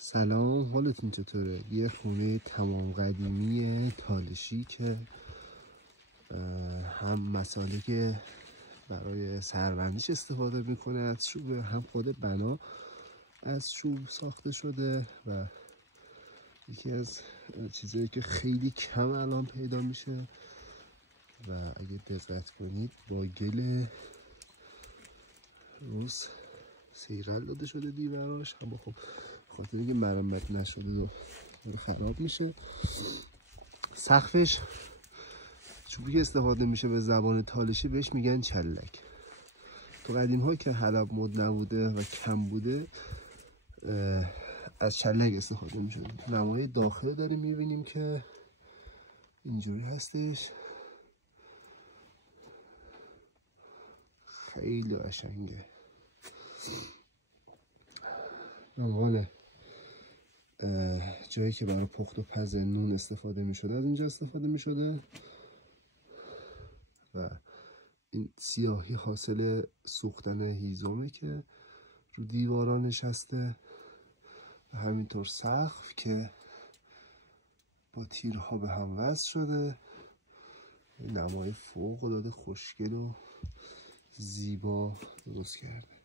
سلام، حالتون چطوره؟ یه خونه تمام قدیمی تالشی که هم مسالک برای سربندیش استفاده میکنه از چوب، هم خود بنا از چوب ساخته شده و یکی از چیزایی که خیلی کم الان پیدا میشه و اگه دقت کنید با گل روز سیغل داده شده دیوراش، اما خب خاطر اینکه مرمت نشده و خراب میشه. سقفش چوبی که استفاده میشه به زبان تالشی بهش میگن چلک. تو قدیم ها که حلب مد نبوده و کم بوده از چلک استفاده میشه. نمای داخل داریم میبینیم که اینجوری هستش، خیلی قشنگه. نمال جایی که برای پخت و پز نون استفاده میشده از اینجا استفاده میشده و این سیاهی حاصل سوختن هیزمه که رو دیوارا نشسته و همینطور سقف که با تیرها به هم وصل شده. نمای فوق العاده خوشگل و زیبا درست کرده.